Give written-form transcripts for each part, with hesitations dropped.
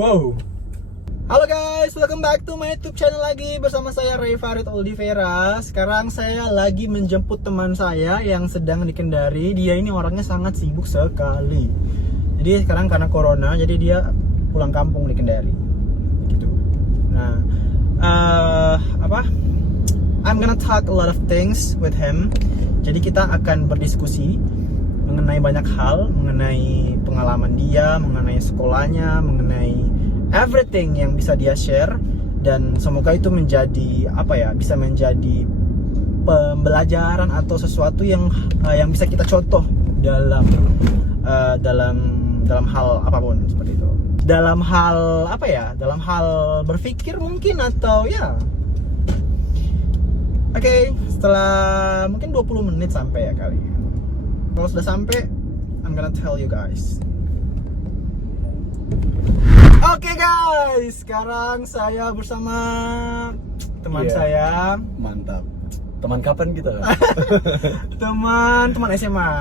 Wow. Halo guys, welcome back to my YouTube channel lagi bersama saya Ray Farid Oldivera. Sekarang saya lagi menjemput teman saya yang sedang di Kendari. Dia ini orangnya sangat sibuk sekali. Jadi sekarang karena corona, jadi dia pulang kampung di Kendari. Gitu. Nah, I'm gonna talk a lot of things with him. Jadi kita akan berdiskusi mengenai banyak hal, mengenai pengalaman dia, mengenai sekolahnya, mengenai everything yang bisa dia share, dan semoga itu menjadi bisa menjadi pembelajaran atau sesuatu yang bisa kita contoh dalam hal apapun seperti itu. Dalam hal dalam hal berpikir mungkin atau ya. Oke, setelah mungkin 20 menit sampai ya kali. Kalau sudah sampai, I'm gonna tell you guys. Oke guys, sekarang saya bersama teman saya. Mantap. Teman kapan kita? teman SMA.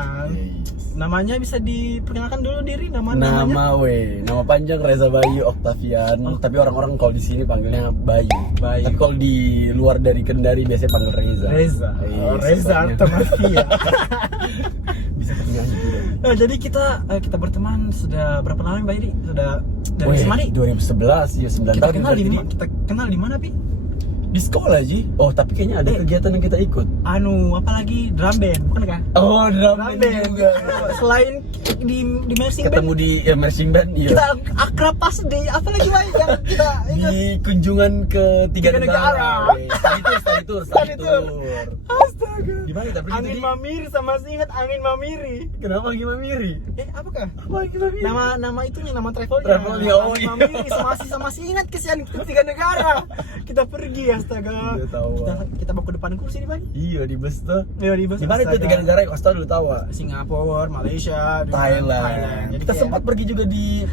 Namanya bisa diperkenalkan dulu diri, namanya? Nama panjang Reza Bayu Octavian. Tapi orang-orang kalau di sini panggilnya Bayu. Tapi kalau di luar dari Kendari biasanya panggil Reza. Reza Artamafia. Bisa penyanyi juga. Nah, jadi kita berteman sudah berapa lama, Mbak Iri? Sudah dari SMA nih? 2011, ya 9 tahun. Kita kenal di mana, Pi? Di sekolah, Ji. Oh, tapi kayaknya ada kegiatan yang kita ikut. Apalagi drum band, bukan kan? Oh, drum band juga. Selain di marching band. Ketemu di marching band, iya. Kita akrab pas di apalagi Mbak yang kita di kunjungan ke tiga negara. Study tour. Astaga. Gimana kita pergi Angin tadi? Mamiri, sama masih ingat Angin Mamiri. Kenapa Angin Mamiri? Apakah? Apa Angin Mamiri? Nama itunya, nama travelnya. Travelnya, oh Angin iya. Mamiri, masih ingat kesian ke tiga negara. Kita pergi, astaga. Iya, tahu. Kita bawa ke depan kursi nih, Pak. Iya, di bus tuh. Iya, di bus. Di mana itu tiga negara yang Australia dulu tahu? Singapura, Malaysia, Thailand. Jadi Kita sempat pergi juga di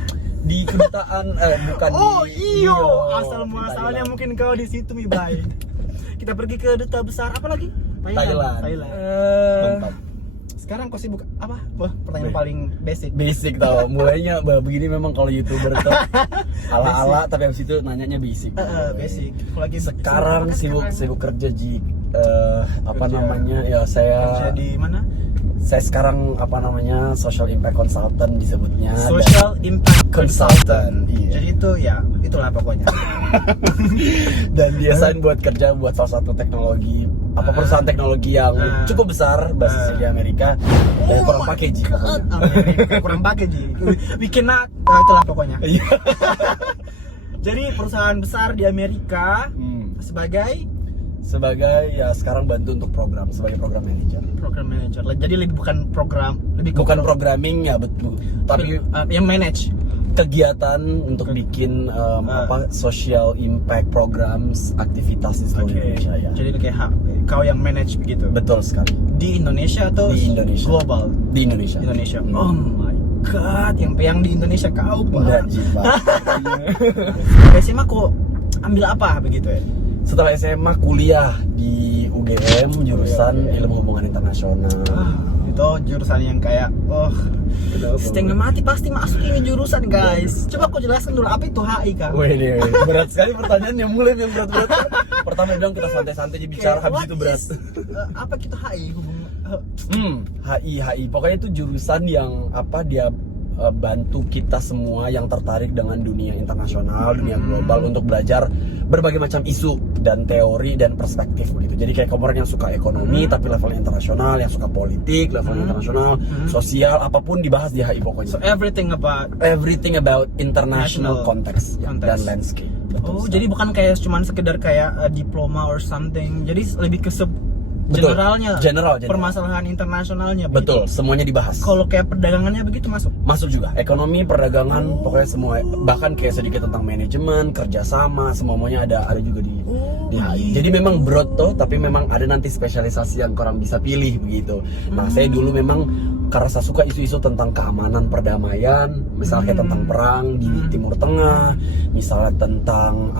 kedutaan bukan iyo, asal di muasalnya Thailand. mungkin kau di situ, Mi Bay. Kita pergi ke duta besar apa lagi? Thailand. Mantap. Sekarang kau sibuk apa? Wah, pertanyaan paling Basic tau. Mulainya begini memang kalau YouTuber tuh ala-ala, tapi habis itu nanyanya basic. Basic. Lagi Sekarang sibuk kerja, Ji. Kerja. Ya saya di mana? Saya sekarang social impact consultant disebutnya. Social impact consultant. Iya. Jadi itu ya, itulah pokoknya. Dan dia sign buat kerja buat salah satu teknologi perusahaan teknologi yang cukup besar basisnya di Amerika. Dan kurang pakai, Ji. Kurang pakai, Ji. We cannot, itulah pokoknya. Iya. Jadi perusahaan besar di Amerika sebagai ya sekarang bantu untuk program sebagai program manager. Jadi bukan Programming ya, betul. Tapi yang manage kegiatan untuk bikin social impact programs, aktivitas di seluruh Indonesia ya. Jadi kayak kau yang manage begitu. Betul sekali. Di Indonesia atau Di Indonesia. Global? Di Indonesia. Oh my god, yang di Indonesia kau Enggak, Pak. Ji, Pak. SMA kok ambil apa begitu ya? Setelah SMA kuliah di UGM jurusan Ilmu Hubungan Internasional. Itu jurusan yang kayak setengah mati pasti masuk ini jurusan, guys. Coba aku jelaskan dulu apa itu HI, Kak. Wih, berat sekali pertanyaannya, mulai yang berat-berat. Pertama bilang kita santai-santai aja bicara, habis itu berat. Apa itu HI? HI. Pokoknya itu jurusan yang dia bantu kita semua yang tertarik dengan dunia internasional, dunia global untuk belajar berbagai macam isu dan teori dan perspektif begitu. Jadi kayak orang yang suka ekonomi tapi levelnya internasional, yang suka politik levelnya internasional, sosial, apapun dibahas di HI pokoknya. So everything about international context dan landscape. Betul, jadi bukan kayak cuman sekedar kayak diploma or something. Jadi lebih ke general permasalahan internasionalnya. Betul, semuanya dibahas. Kalau kayak perdagangannya begitu masuk juga, ekonomi, perdagangan, pokoknya semua. Bahkan kayak sedikit tentang manajemen, kerjasama, semuanya ada juga di HI. Jadi memang broad tuh, tapi memang ada nanti spesialisasi yang kurang bisa pilih begitu. Nah, saya dulu memang karena saya suka isu-isu tentang keamanan, perdamaian, misalnya kayak tentang perang di Timur Tengah, misalnya tentang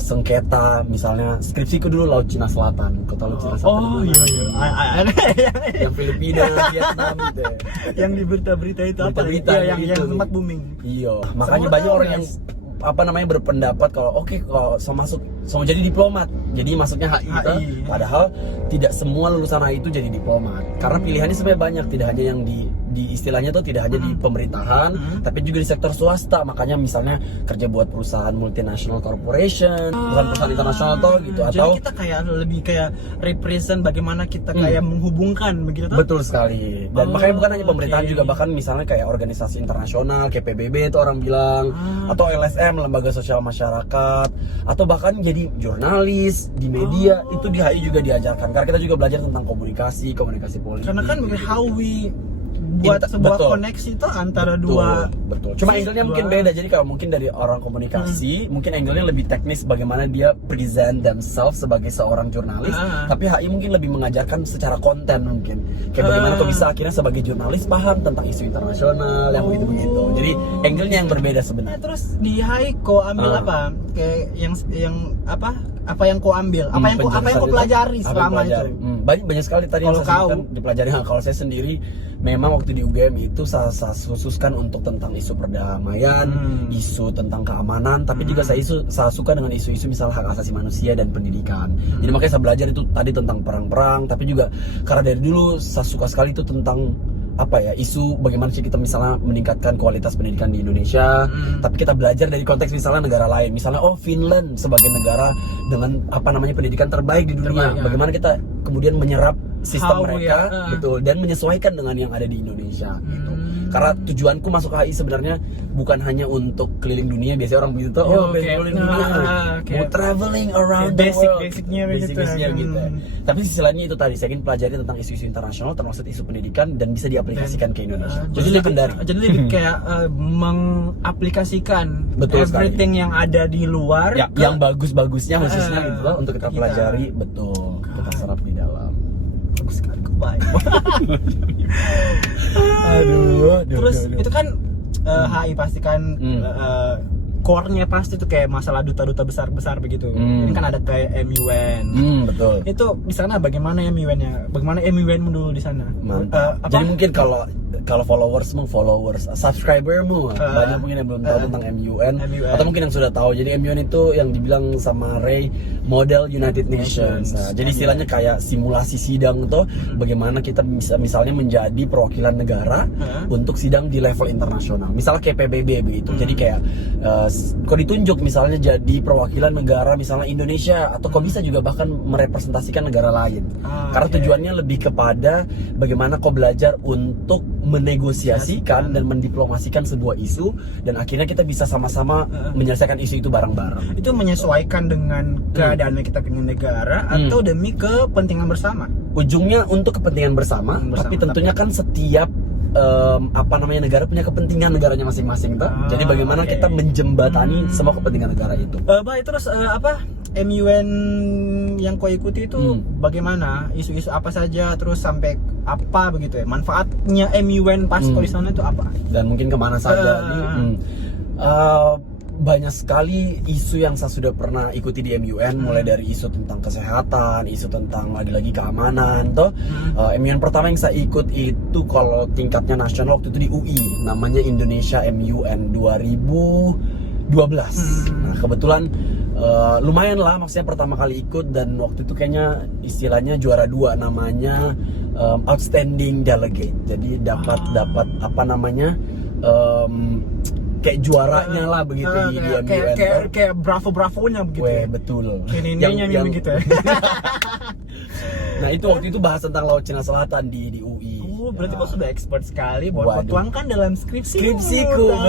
sengketa, misalnya skripsiku dulu Laut Cina Selatan. Kau tahu Laut Cina Selatan? Oh iya. Yang Filipina, Vietnam gitu. Yang di berita-berita itu apa? Berita-berita Iya, yang gitu. sempat booming. Iya, makanya Semua banyak tahu, orang yang guys. berpendapat kalau kalau mau jadi diplomat, jadi masuknya HI. Padahal tidak semua lulusan HI itu jadi diplomat, karena pilihannya sebenarnya banyak, tidak hanya yang di istilahnya tuh tidak hanya di pemerintahan, tapi juga di sektor swasta. Makanya misalnya kerja buat perusahaan multinational corporation, perusahaan internasional tuh gitu, Jadi atau kita kayak lebih kayak represent bagaimana kita kayak menghubungkan begitu tuh. betul sekali. Dan makanya bukan hanya pemerintahan juga, bahkan misalnya kayak organisasi internasional kayak PBB itu orang bilang, atau LSM, lembaga sosial masyarakat, atau bahkan jadi jurnalis di media. Itu di HI juga diajarkan, karena kita juga belajar tentang komunikasi politik. Karena kan how we buat sebuah koneksi itu antara dua. Betul. Cuma angle-nya mungkin beda. Jadi kalau mungkin dari orang komunikasi, mungkin angle-nya lebih teknis bagaimana dia present themselves sebagai seorang jurnalis. Tapi HI mungkin lebih mengajarkan secara konten mungkin. Kayak bagaimana kok bisa akhirnya sebagai jurnalis paham tentang isu internasional yang begitu-begitu. Jadi angle-nya yang berbeda sebenarnya. Nah, terus di HI kok ambil apa? Kayak yang apa? Apa yang kau ambil? Apa yang kau pelajari selama itu? Banyak sekali tadi yang saya sebutkan dipelajari. Kalau saya sendiri memang waktu di UGM itu saya khususkan untuk tentang isu perdamaian, isu tentang keamanan, tapi juga saya suka dengan isu-isu misalnya hak asasi manusia dan pendidikan. Jadi makanya saya belajar itu tadi tentang perang-perang, tapi juga karena dari dulu saya suka sekali itu tentang isu bagaimana sih kita misalnya meningkatkan kualitas pendidikan di Indonesia, tapi kita belajar dari konteks misalnya negara lain, misalnya Finland sebagai negara dengan pendidikan terbaik di dunia, bagaimana kita kemudian menyerap sistem mereka, betul, dan menyesuaikan dengan yang ada di Indonesia gitu. Karena tujuanku masuk HI sebenarnya bukan hanya untuk keliling dunia, biasanya orang begitu tuh, keliling dunia, mau traveling around the world, basic-basicnya gitu. Tapi sisi lainnya itu tadi, saya ingin pelajari tentang isu-isu internasional, termasuk isu pendidikan, dan bisa diaplikasikan ke Indonesia. Jadi lebih kayak mengaplikasikan everything yang ada di luar, yang bagus-bagusnya khususnya gitu loh, untuk kita pelajari, betul, kita serap di dalam. Bagus sekali, kebaik. Aduh. Terus itu kan HI pasti kan core-nya pasti tuh kayak masalah duta-duta besar-besar begitu. Ini kan ada kayak MUN. Betul. Itu di sana bagaimana MUN-nya? Bagaimana MUN-mu dulu di sana? Jadi mungkin kalau subscribermu banyak mungkin yang belum tahu tentang MUN, atau mungkin yang sudah tahu. Jadi MUN itu yang dibilang sama Ray model United Nations. Nah, jadi istilahnya kayak simulasi sidang tuh, bagaimana kita bisa misalnya menjadi perwakilan negara untuk sidang di level internasional. Misalnya kayak PBB begitu. Jadi kayak kok ditunjuk misalnya jadi perwakilan negara misalnya Indonesia, atau kok bisa juga bahkan merepresentasikan negara lain. Karena tujuannya lebih kepada bagaimana kok belajar untuk menegosiasikan dan mendiplomasikan sebuah isu, dan akhirnya kita bisa sama-sama menyelesaikan isu itu bareng-bareng. Itu menyesuaikan dengan keadaan kita punya negara atau demi kepentingan bersama? Ujungnya untuk kepentingan bersama, tapi tentunya kan setiap negara punya kepentingan negaranya masing-masing, jadi bagaimana kita menjembatani semua kepentingan negara itu. Baik, terus MUN yang kau ikuti itu bagaimana, isu-isu apa saja, terus sampai apa begitu ya, manfaatnya MUN pas kau di sana itu apa, dan mungkin kemana saja. Banyak sekali isu yang saya sudah pernah ikuti di MUN, mulai dari isu tentang kesehatan, isu tentang lagi-lagi keamanan. MUN pertama yang saya ikut itu kalau tingkatnya nasional waktu itu di UI, namanya Indonesia MUN 2012. Nah, kebetulan lumayan lah, maksudnya pertama kali ikut, dan waktu itu kayaknya istilahnya juara 2, namanya outstanding delegate. Jadi dapat kayak juaranya lah begitu di MUN. Kayak bravo-bravonya begitu. Betul. Yang begitu ya. Nah, itu waktu itu bahas tentang Laut Cina Selatan di UI. Berarti kau sudah expert sekali buat kau tuangkan dalam skripsiku.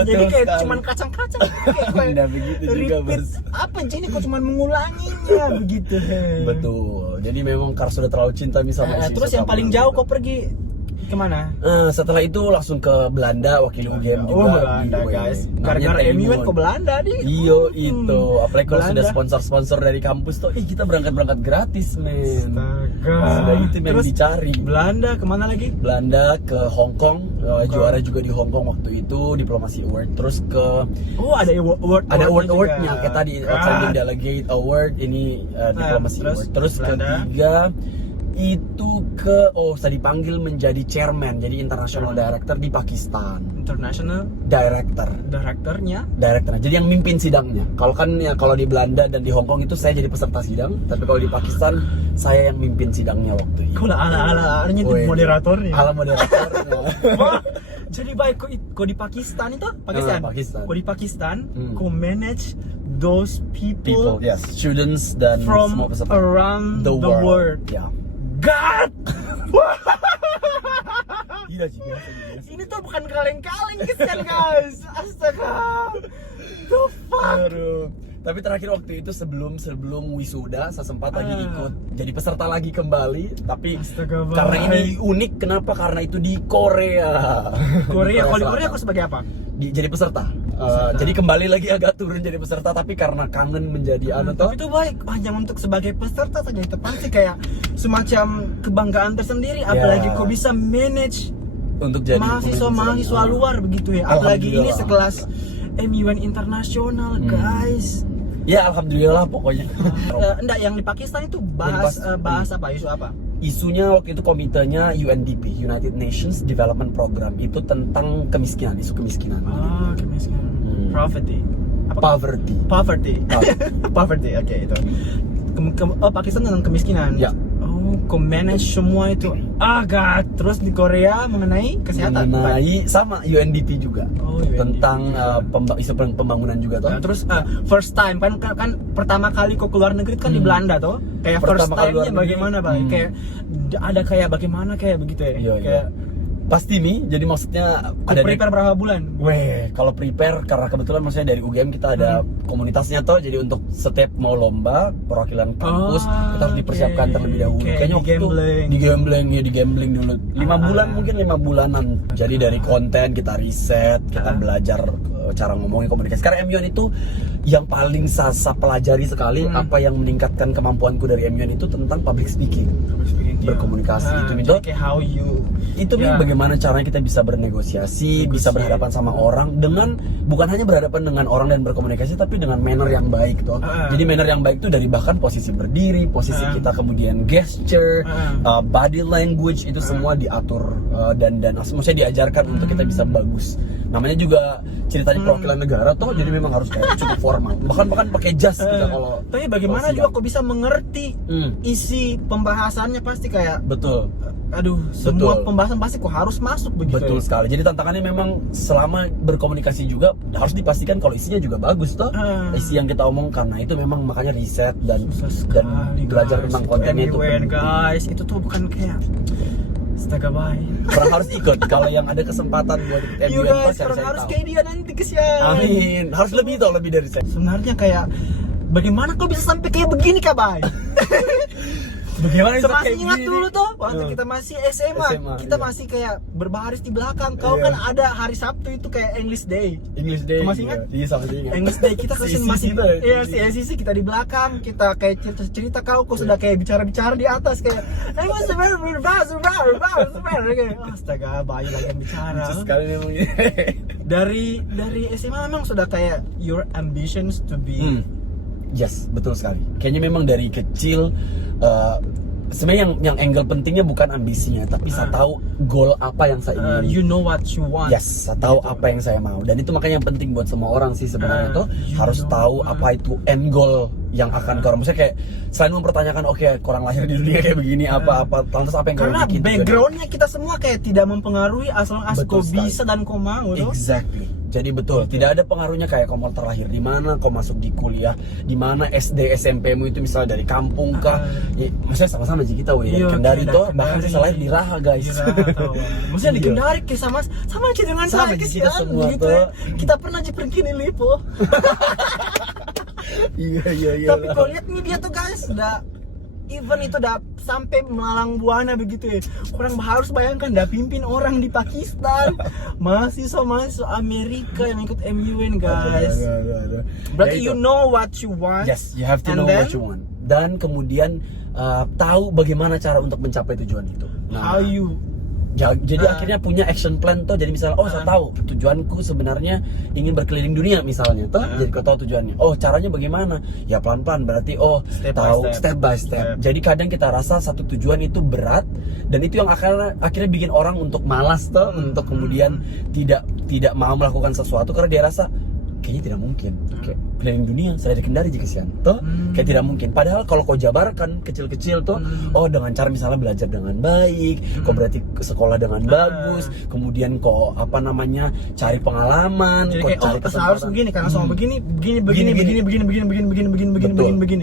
Jadi kayak cuman kacang-kacang. Tidak begitu juga, Bos. Apa ini kau cuman mengulanginya begitu. Betul. Jadi memang karena sudah terlalu cinta sama isu. Terus yang paling jauh kau pergi Kemana? Setelah itu langsung ke Belanda, wakili UGM juga. Oh, Belanda di UGM. guys. Namanya Gara-gara MU Taimun. ke Belanda nih. Iyo itu, apalagi kalau Belanda. sudah sponsor-sponsor dari kampus tuh, kita berangkat gratis men. Astaga. Sudah itu yang Terus dicari. Belanda kemana lagi? Belanda ke Hong Kong, juara juga di Hong Kong waktu itu, Diplomasi Award. Terus ke Oh, ada award-awardnya kayak tadi God. Outstanding Delegate Award, ini Diplomasi terus Award. Terus Belanda. ketiga itu saya dipanggil menjadi chairman, jadi international director di Pakistan. International Directornya. Directornya. Jadi yang mimpin sidangnya. Kalau kan ya kalau di Belanda dan di Hong Kong itu saya jadi peserta sidang, tapi kalau di Pakistan saya yang mimpin sidangnya waktu itu. Kau lah ala-ala Wih, moderatornya. Ala moderatornya. Wah, jadi baik kau di Pakistan itu? Pakistan. Kau di Pakistan, kau manage those people Yes, students dan from semua peserta around the world. Ya. God. Gila sih, biasa. Ini tuh bukan kaleng-kaleng guys. Astaga. The fuck. Aduh. Tapi terakhir waktu itu sebelum wisuda saya sempat lagi ikut jadi peserta lagi kembali, tapi Astaga, karena bye. ini unik, kenapa? Karena itu di Korea. Korea. Kalau di Korea Selatan. kau sebagai apa? Jadi peserta. Jadi kembali lagi agak turun jadi peserta, tapi karena kangen menjadi Tapi itu baik, hanya untuk sebagai peserta saja itu pasti kayak semacam kebanggaan tersendiri. Apalagi kau bisa manage untuk jadi mahasiswa luar begitu ya. Apalagi ini Alhamdulillah. sekelas MUN internasional guys. Ya alhamdulillah pokoknya. Enggak, yang di Pakistan itu bahas apa, isu apa? Isunya waktu itu komitenya UNDP, United Nations Development Program, itu tentang kemiskinan, isu kemiskinan. Kemiskinan. Poverty. Poverty. Poverty, oke itu. Pakistan tentang kemiskinan. Ya. Kau manage semua itu. God. Terus di Korea mengenai kesehatan. Mengenai sama UNDP juga. UNDP. Tentang isu pembangunan juga toh. Nah, terus first time kan pertama kali kau keluar negeri kan di Belanda toh. Kayak first Pertama kali time-nya luar negeri. bagaimana, Bang? Kayak ada kayak bagaimana kayak begitu ya. Iya. Kayak Pasti nih, jadi maksudnya kau prepare berapa bulan? Kalau prepare karena kebetulan maksudnya dari UGM kita ada komunitasnya toh, jadi untuk setiap mau lomba perwakilan kampus kita harus dipersiapkan terlebih dahulu. Kayak Kayaknya waktu itu di gambling dulu 5 bulan mungkin 5 bulanan. Jadi dari konten kita riset, kita belajar cara ngomongin komunikasi. Karena MUN itu yang paling saya pelajari sekali, apa yang meningkatkan kemampuanku dari MUN itu tentang public speaking. Berkomunikasi itu kayak how you bagaimana caranya kita bisa bernegosiasi, bisa berhadapan sama orang dengan bukan hanya berhadapan dengan orang dan berkomunikasi, tapi dengan manner yang baik tuh. Jadi manner yang baik itu dari bahkan posisi berdiri, posisi kita kemudian gesture, body language itu semua diatur dan maksudnya diajarkan untuk kita bisa bagus. Namanya juga ceritanya perwakilan negara tuh, jadi memang harus kayak cukup formal. Bahkan pakai jas kita kalau. Tapi bagaimana juga kok bisa mengerti isi pembahasannya, pasti kayak betul. Semua pembahasan pasti kok harus masuk begitu. Betul sekali. Jadi tantangannya memang selama berkomunikasi juga harus dipastikan kalau isinya juga bagus toh. Isi yang kita omong, karena itu memang makanya riset dan belajar tentang kontennya itu penting. Guys, itu tuh bukan kayak astaga bye. Orang harus ikut kalau yang ada kesempatan buat ikut MUN guys, harus harus kayak dia nanti kesian. Amin. Harus lebih dari saya. Sebenarnya kayak bagaimana kok bisa sampai kayak begini Kak Bay? Bagaimana bisa masih kayak ingat gini? dulu tuh waktu kita masih SMA, kita masih kayak berbaris di belakang. Kau kan ada hari Sabtu itu kayak English Day. Kau masih ingat? Iya, sama ingat. English Day kita kesini masih si kita di belakang, kita kayak cerita kau sudah kayak bicara di atas kayak astaga, bayi lagi yang bicara. Sekali memang. Dari SMA memang sudah kayak your ambitions to be Yes, betul sekali. Kayaknya memang dari kecil sebenarnya yang angle pentingnya bukan ambisinya, tapi saya tahu goal apa yang saya ingin. You know what you want. Yes, saya tahu apa yang saya mau. Dan itu makanya yang penting buat semua orang sih sebenarnya tuh harus tahu apa itu end goal yang akan korang. Maksudnya kayak selain mempertanyakan korang lahir di dunia kayak begini apa lantas apa yang kau bikin. Karena backgroundnya kita semua kayak tidak mempengaruhi asal kau bisa dan kau mau tuh. Exactly. Jadi betul, tidak ada pengaruhnya kayak kau mau terlahir di mana, kau masuk di kuliah di mana, SD SMP-mu itu misalnya dari kampung kah. Ya, maksudnya sama-sama sih kita dari Kendari toh, bahkan saya lahir di Raha guys. Maksudnya di Kendari kayak sama aja dengan saya kita semua gitu tuh. ya. Kita pernah pergi di Lipo. Iya. Tapi kau lihat nih dia tuh guys, even itu udah sampai melalang buana begitu ya. Orang harus bayangkan dah pimpin orang di Pakistan, mahasiswa Amerika yang ikut MUN guys. Berarti Ya, you know what you want. Yes, you have to and know then, what you want. Dan kemudian tahu bagaimana cara untuk mencapai tujuan itu. how you Jadi akhirnya punya action plan tuh. Jadi misalnya, saya tahu tujuanku sebenarnya ingin berkeliling dunia misalnya tuh. Jadi kau tahu tujuannya. Caranya bagaimana? Ya pelan-pelan. Berarti step by step. Jadi kadang kita rasa satu tujuan itu berat, dan itu yang akhirnya bikin orang untuk malas tuh, untuk kemudian tidak mau melakukan sesuatu karena dia rasa kayaknya tidak mungkin. Kayak keliling dunia saya di Kendari jika sian tuh kayak tidak mungkin. Padahal kalau kau jabarkan kecil-kecil tuh, dengan cara misalnya belajar dengan baik, kau berarti ke sekolah dengan bagus, kemudian kau cari pengalaman, jadi kau kayak cari harus begini karena sama begini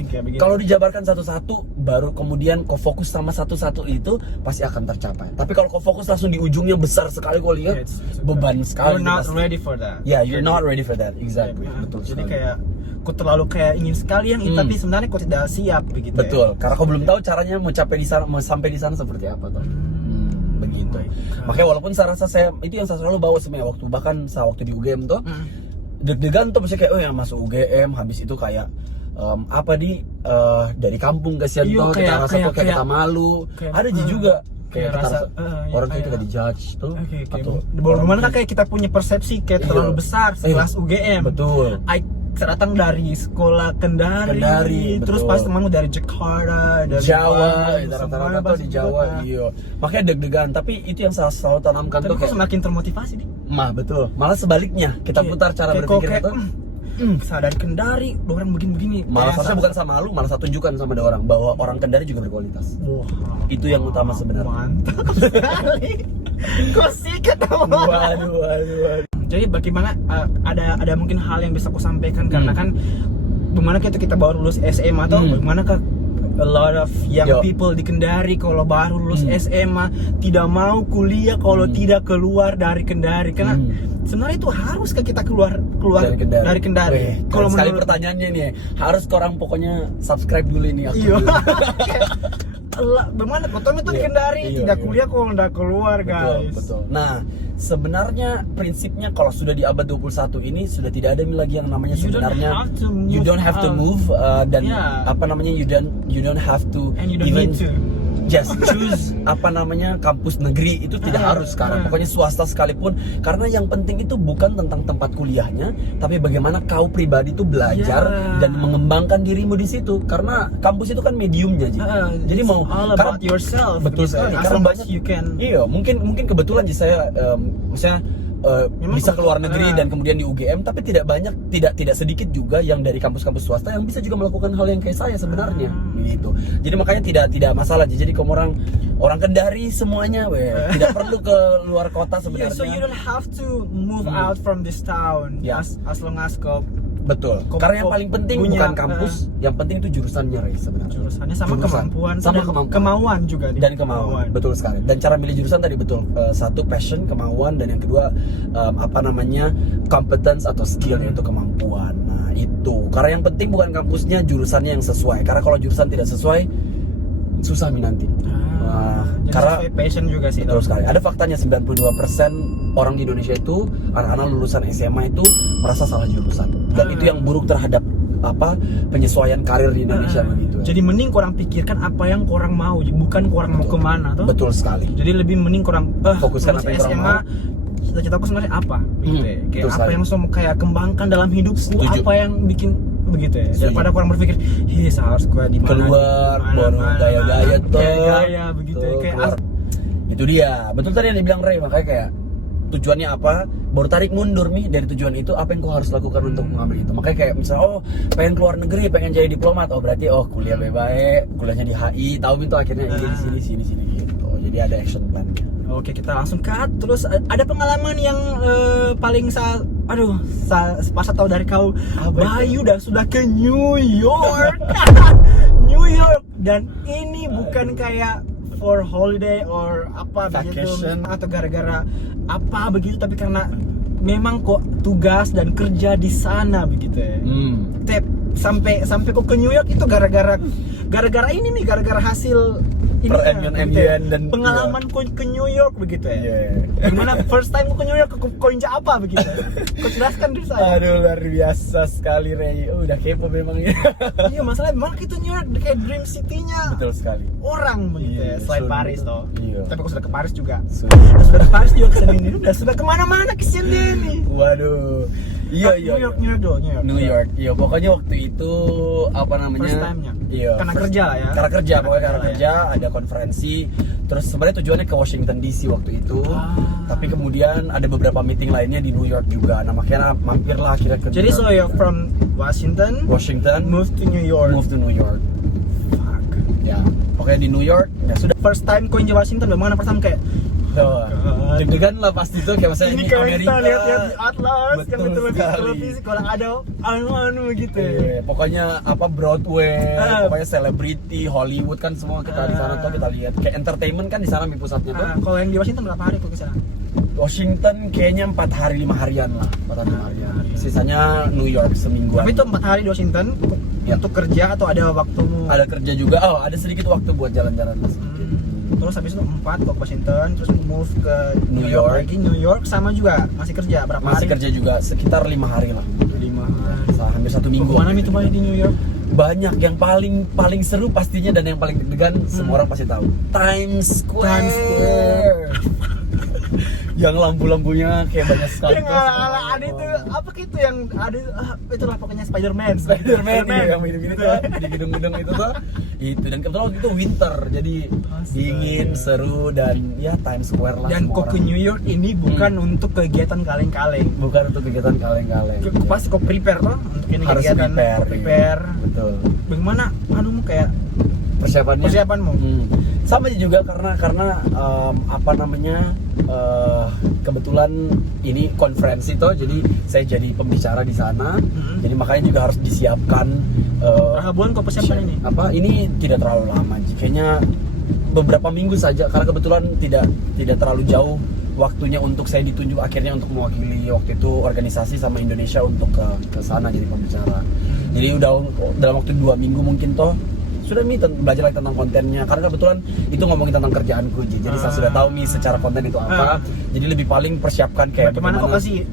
kayak begini. Kalau dijabarkan satu-satu, baru kemudian kau fokus sama satu-satu itu pasti akan tercapai. Tapi kalau kau fokus langsung di ujungnya besar sekali, kau lihat beban sekali. You're not pasti. ready for that. Yeah, you're not ready for that. Exactly. Betul Jadi sekali. kayak kau terlalu kayak ingin sekali yang ini, tapi sebenarnya kau tidak siap begitu. Betul, karena kau belum tahu caranya mau sampai di sana seperti apa tuh. Begitu. Makanya walaupun saya rasa itu yang saya selalu bawa sebenarnya waktu di UGM tuh. Deg-degan tuh maksudnya kayak yang masuk UGM habis itu kayak dari kampung kasihan tuh kita rasa tuh kayak kita malu. Ada juga kayak kita rasa orang kayak kita dijudge tuh. Atau bagaimana kayak kita punya persepsi kayak terlalu besar sekelas UGM. Betul. Datang dari sekolah Kendari terus pas temanmu dari Jakarta, dari Jawa, rata-rata tuh di Jawa. Iya. Makanya deg-degan, tapi itu yang saya selalu tanamkan tuh kayak semakin termotivasi nih. Betul. Malah sebaliknya, kita putar cara berpikir itu. Saya dari Kendari, orang begini-begini. Malah saya bukan sama lu, malah saya tunjukkan sama orang bahwa orang Kendari juga berkualitas. Itu yang utama sebenarnya. Mantap sekali. Kok sikat sama. Waduh. Jadi bagaimana ada mungkin hal yang bisa aku sampaikan karena kan bagaimana kita baru lulus SMA atau bagaimana a lot of young people di Kendari kalau baru lulus SMA tidak mau kuliah kalau tidak keluar dari Kendari karena sebenarnya itu harus kita keluar dari Kendari. Kalau menurut pertanyaannya nih, harus orang pokoknya subscribe dulu ini aku. Iya. Bagaimana potong itu di Kendari tidak kuliah kalau tidak keluar guys. Betul. Nah, sebenarnya prinsipnya kalau sudah di abad 21 ini sudah tidak ada lagi yang namanya sebenarnya you don't have to move dan you don't have to and you don't even need to just choose kampus negeri itu tidak harus sekarang. Pokoknya swasta sekalipun, karena yang penting itu bukan tentang tempat kuliahnya, tapi bagaimana kau pribadi itu belajar dan mengembangkan dirimu di situ. Karena kampus itu kan mediumnya, jadi mau all about yourself. Betul sekali. Karena banyak you can. Iya, mungkin kebetulan saya misalnya bisa keluar negeri dan kemudian di UGM, tapi tidak sedikit juga yang dari kampus-kampus swasta yang bisa juga melakukan hal yang kayak saya sebenarnya gitu. Jadi makanya tidak masalah. Jadi kamu orang Kendari semuanya tidak perlu ke luar kota sebenarnya. So you don't have to move out from this town as long as kau. Betul. Karena yang paling penting bukan kampus, yang penting itu jurusannya sebenarnya. Jurusannya sama kemampuan, kemauan juga. Dan kemauan. Betul sekali. Dan cara milih jurusan tadi betul. Satu passion, kemauan, dan yang kedua competence atau skill yaitu kemampuan. Nah, itu. Karena yang penting bukan kampusnya, jurusannya yang sesuai. Karena kalau jurusan tidak sesuai, susah nanti. Karena passion juga sih. Betul sekali. Ada faktanya 92% orang di Indonesia itu anak-anak lulusan SMA itu merasa salah jurusan. Dan itu yang buruk terhadap penyesuaian karir di Indonesia begitu. Jadi mending kurang pikirkan apa yang kurang mau, bukan kurang mau kemana tuh. Betul sekali. Jadi lebih mending kurang fokuskan apa yang kurang mau. Cita-citaku sebenarnya apa? Gitu ya. Kayak apa sekali. yang mau kayak kembangkan dalam hidupku, Setuju. Apa yang bikin begitu ya. Daripada kurang berpikir, seharus gue di mana keluar baru gaya-gaya tuh. Gaya begitu ya. Kayak itu dia. Betul tadi yang dibilang Ray, makanya kayak tujuannya apa, baru tarik mundur nih dari tujuan itu, apa yang kau harus lakukan untuk mengambil itu. Makanya kayak misalnya pengen keluar negeri, pengen jadi diplomat, berarti kuliah baik-baik, kuliahnya di HI, tahu itu akhirnya ini sini gitu. Jadi ada action plan. Oke, kita langsung cut. Terus ada pengalaman yang paling pas tahu dari kau, Bayu sudah ke New York. New York, dan ini bukan kayak for holiday or apa vacation begitu atau gara-gara apa begitu, tapi karena memang kok tugas dan kerja di sana begitu ya. Sampai kok ke New York itu gara-gara gara-gara ini nih, gara-gara hasil ini Per ya, ambient gitu ya. dan pengalaman ke New York begitu ya. Iya. Gimana first time ke New York, ke injak apa begitu? Kau jelaskan dulu saya. Aduh, luar biasa sekali Ray. Oh, udah kepo memang ya. Iya, masalahnya memang itu New York kayak dream city-nya Betul sekali. orang begitu ya, Iya, selain sudah. Paris toh. Iya. Tapi aku sudah ke Paris juga. Sudah. Sudah ke Paris juga kesini ini, sudah kemana-mana kesini dia nih. Waduh. Iya, iya. New York dulu, New York. Iya, pokoknya waktu itu apa namanya? First time-nya. Iya. Karena kerja lah ya. Karena kerja, pokoknya karena kerja kerja, ada konferensi. Terus sebenarnya tujuannya ke Washington DC waktu itu. Tapi kemudian ada beberapa meeting lainnya di New York juga. Nah, makanya mampirlah akhirnya ke Jadi New so York. you're from Washington, Washington, move to New York. move to New York. Fuck. Ya, pokoknya di New York ya sudah. First time kau injak Washington, bagaimana pertama kayak Deg-degan lah pasti tuh kayak misalnya ini ini kayak Amerika. kita lihat-lihat di Atlas, Betul yang di sekali. televisi kalau ada anu begitu. Iya, pokoknya apa Broadway, Ah. pokoknya selebriti, Hollywood kan semua kita di sana tuh kita lihat. Kayak entertainment kan di sana pusatnya tuh. Kalau yang di Washington berapa hari kau ke sana? Washington kayaknya 4 hari 5 harian lah, 4 hari 5 harian. Sisanya New York semingguan. Tapi itu 4 hari di Washington Ya. untuk kerja atau ada waktumu? Ada kerja juga. Oh, ada sedikit waktu buat jalan-jalan lah sedikit. Terus habis itu 4 kau ke Washington, terus move ke New York. lagi. New York sama juga masih kerja berapa Masih hari? kerja juga sekitar 5 hari lah. 5 hari. Hampir 1 minggu. Mana itu banyak di New York? Banyak yang paling seru pastinya dan yang paling deg-degan semua orang pasti tahu. Times Square. Times Square. Yang lampu-lampunya kayak banyak sekali. Yang ala-ala itu apa gitu yang ada itulah pokoknya Spider-Man. Spider-Man yang ini-ini tuh di gedung-gedung itu tuh. Itu dan kebetulan waktu itu winter jadi dingin, seru dan ya Times Square lah. Dan semua kok ke orang. New York ini bukan untuk kegiatan kaleng-kaleng. Bukan untuk kegiatan kaleng-kaleng. Pasti kok prepare toh untuk ini Harus kegiatan. prepare. Kok prepare. Iya. Betul. Bagaimana anumu kayak Persiapanmu. Hmm. Sama juga karena apa namanya kebetulan ini konferensi toh jadi saya jadi pembicara di sana. Jadi makanya juga harus disiapkan Berapa bulan kau persiapan ini? ini tidak terlalu lama kayaknya beberapa minggu saja karena kebetulan tidak terlalu jauh waktunya untuk saya ditunjuk akhirnya untuk mewakili waktu itu organisasi sama Indonesia untuk ke sana jadi pembicara. Jadi udah dalam waktu 2 minggu mungkin toh sudah belajar lagi tentang kontennya karena kebetulan itu ngomongin tentang kerjaanku jadi saya sudah tahu secara konten itu apa jadi lebih paling persiapkan kayak Bagaimana kau kasih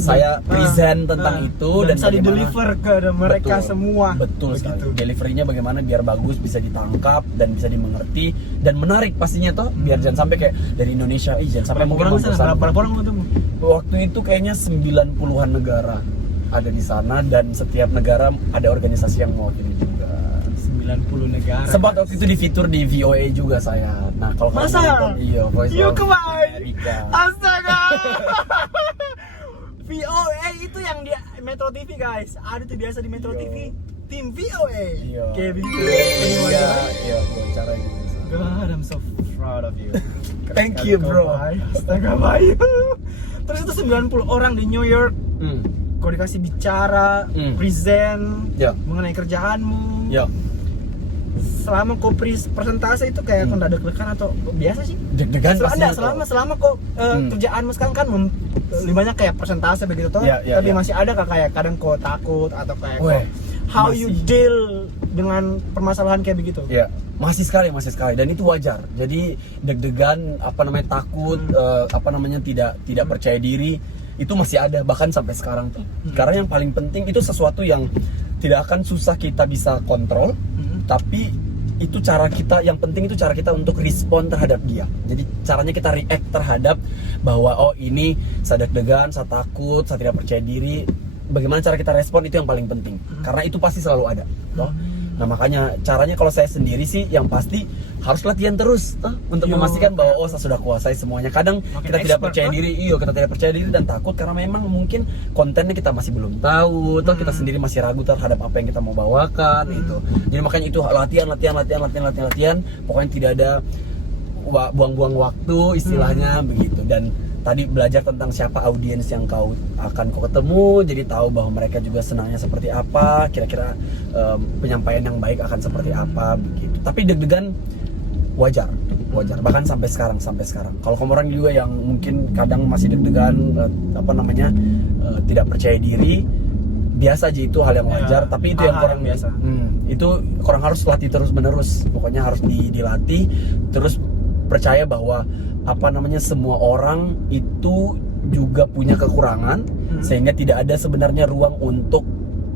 saya present tentang itu dan bisa di-deliver ke mereka Betul. semua. Betul sekali. Begitu. Deliverynya bagaimana biar bagus, bisa ditangkap dan bisa dimengerti dan menarik pastinya toh biar jangan sampai kayak dari Indonesia jangan sampai mungkin orang sana, berapa orang ketemu? waktu itu kayaknya 90-an negara ada di sana dan setiap negara ada organisasi yang mewakili juga. 90 negara. Sempat waktu itu di fitur di VOA juga saya. Nah, kalau kamu Masa? nonton, iya, Voice Yuk of kemana? America. Astaga. VOA itu yang di Metro TV guys. Ada tuh biasa di Metro Iya. TV. Tim VOA. Iya. Kayak begitu. Iya, iya, wawancara juga. God, I'm so proud of you. Thank you, bro. Astaga, bayu. Terus itu 90 orang di New York. Hmm. Kau dikasih bicara, present Ya. mengenai kerjaanmu. Ya. Selama kau presentasi itu kayak kau nggak deg-degan atau biasa sih? Deg-degan pasti. Selama kok kerjaanmu sekarang kan lebih banyak kayak persentase begitu toh. Ya, ya, Tapi ya. masih ada kayak kadang kok takut atau kayak Weh, how masih. you deal dengan permasalahan kayak begitu. Ya, masih sekali dan itu wajar. Jadi deg-degan, takut, tidak percaya diri itu masih ada bahkan sampai sekarang tuh. Karena yang paling penting itu sesuatu yang tidak akan susah kita bisa kontrol, tapi itu yang penting itu cara kita untuk respon terhadap dia. Jadi caranya kita react terhadap bahwa ini saya deg-degan, saya takut, saya tidak percaya diri. Bagaimana cara kita respon itu yang paling penting. Karena itu pasti selalu ada, toh. Nah makanya caranya kalau saya sendiri sih yang pasti harus latihan terus toh, untuk memastikan bahwa saya sudah kuasai semuanya. Kadang kita tidak percaya diri, kita tidak percaya diri dan takut karena memang mungkin kontennya kita masih belum tahu, toh kita sendiri masih ragu terhadap apa yang kita mau bawakan itu. Jadi makanya itu latihan. Pokoknya tidak ada buang-buang waktu istilahnya begitu. Dan tadi belajar tentang siapa audiens yang kau ketemu, jadi tahu bahwa mereka juga senangnya seperti apa, kira-kira penyampaian yang baik akan seperti apa begitu. Tapi deg-degan wajar bahkan sampai sekarang. Kalau kamu orang juga yang mungkin kadang masih deg-degan tidak percaya diri, biasa aja, itu hal yang wajar. Ya, Tapi itu yang hal-hal kurang yang biasa. Itu kurang harus latih terus menerus. Pokoknya harus dilatih terus, percaya bahwa semua orang itu juga punya kekurangan, sehingga tidak ada sebenarnya ruang untuk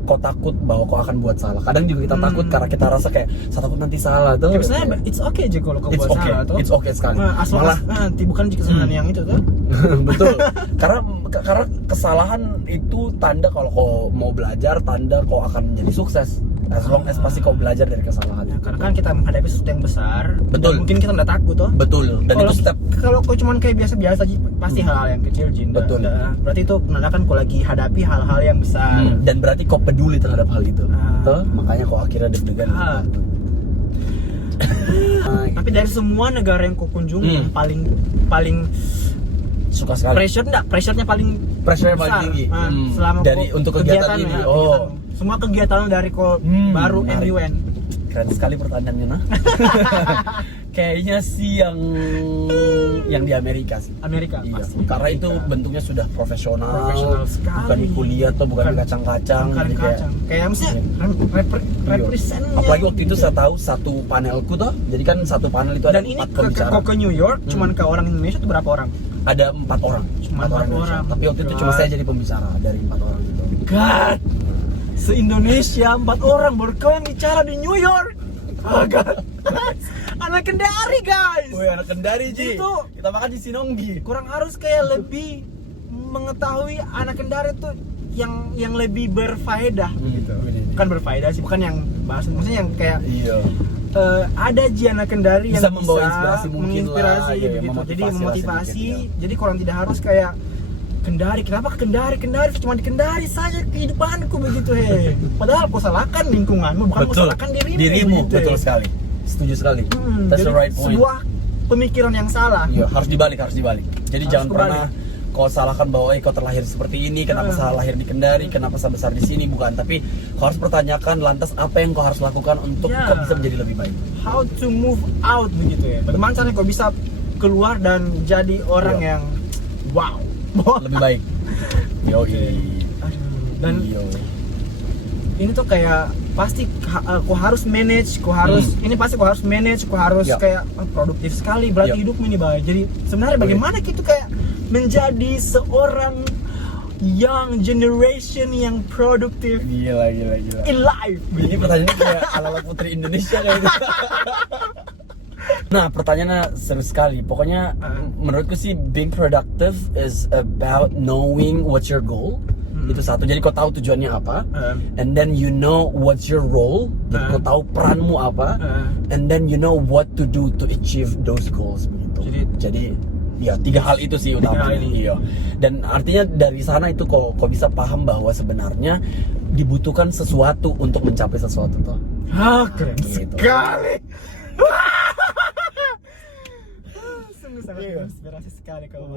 kau takut bahwa kau akan buat salah. Kadang juga kita takut karena kita rasa kayak saya takut nanti salah tuh. Ya, sebenarnya it's okay aja kalau kau buat salah tuh. It's okay sekali. Malah nanti bukan kesalahan yang itu tuh. Betul. Karena kesalahan itu tanda kalau kau mau belajar, tanda kau akan menjadi sukses. As long as pasti kau belajar dari kesalahan. Ya, karena kan kita menghadapi sesuatu yang besar. Betul. Dan mungkin kita nggak takut toh. Betul. Dan itu step. Kalau kau cuman kayak biasa-biasa aja, pasti hal-hal yang kecil Jin. Betul. Berarti itu menandakan kau lagi hadapi hal-hal yang besar. Dan berarti kau peduli terhadap hal itu. Tuh, makanya kau akhirnya deg-degan. Tapi dari semua negara yang kau kunjungi, yang paling suka sekali. Pressure-nya paling besar. tinggi. Selama dari untuk kegiatan ini. Semua kegiatan dari kau baru MUN. Keren sekali pertanyaannya, nah. Kayaknya sih yang di Amerika sih. Amerika. Iya. Pasti. Karena itu bentuknya sudah profesional Sekali. bukan di kuliah atau bukan di kacang-kacang. Jadi Kayak maksudnya representnya. Apalagi waktu itu saya tahu satu panelku tuh, jadi kan satu panel itu ada dan ini 4 pembicara. ke New York, cuman ke orang Indonesia itu berapa orang? Ada 4 orang. Cuma 4 Indonesia. orang. Tapi waktu itu cuma saya jadi pembicara dari 4 orang itu. God, se-Indonesia 4 orang baru kau yang bicara di New York. Oh God. Anak Kendari guys. Woi, anak Kendari Ji. Itu Kita makan di Sinonggi. kurang harus kayak lebih mengetahui anak Kendari tuh yang lebih berfaedah gitu. Bukan berfaedah sih, bukan yang bahasa, maksudnya yang kayak Iya. ada aja anak Kendari yang Bisa membawa bisa inspirasi mungkin menginspirasi lah, iya, begitu. memotivasi Jadi lah memotivasi. sedikit, Jadi kurang tidak harus kayak Kendari, kenapa Kendari cuma di Kendari saja kehidupanku begitu he. Padahal kau salahkan lingkunganmu, bukan kau salahkan dirimu begitu, betul he. sekali. Setuju sekali. That's the Jadi right point. sebuah pemikiran yang salah. Iya, harus dibalik. Jadi Harus jangan kebalik. pernah kau salahkan bahwa kau terlahir seperti ini, kenapa saya lahir di Kendari, kenapa saya besar di sini, bukan. Tapi kau harus pertanyakan lantas apa yang kau harus lakukan untuk kau bisa menjadi lebih baik. How to move out begitu ya. Bagaimana caranya kau bisa keluar dan jadi orang yang wow. Lebih baik. Dan ini tuh kayak pasti kau harus manage, kau harus kayak produktif sekali berarti hidupmu ini baik. Jadi sebenarnya bagaimana gitu kayak menjadi seorang young generation yang produktif Gila. in life. Ini pertanyaannya kayak ala-ala putri Indonesia kayak gitu. Nah, pertanyaannya seru sekali. Pokoknya menurutku sih being productive is about knowing what's your goal. Itu satu. Jadi kau tahu tujuannya apa. And then you know what's your role. Jadi kau tahu peranmu apa. And then you know what to do to achieve those goals begitu. Jadi ya 3 hal itu sih utamanya. Iya. Dan artinya dari sana itu kau bisa paham bahwa sebenarnya dibutuhkan sesuatu untuk mencapai sesuatu tuh. Keren Gitu. sekali. Sungguh sangat inspirasi sekali kau.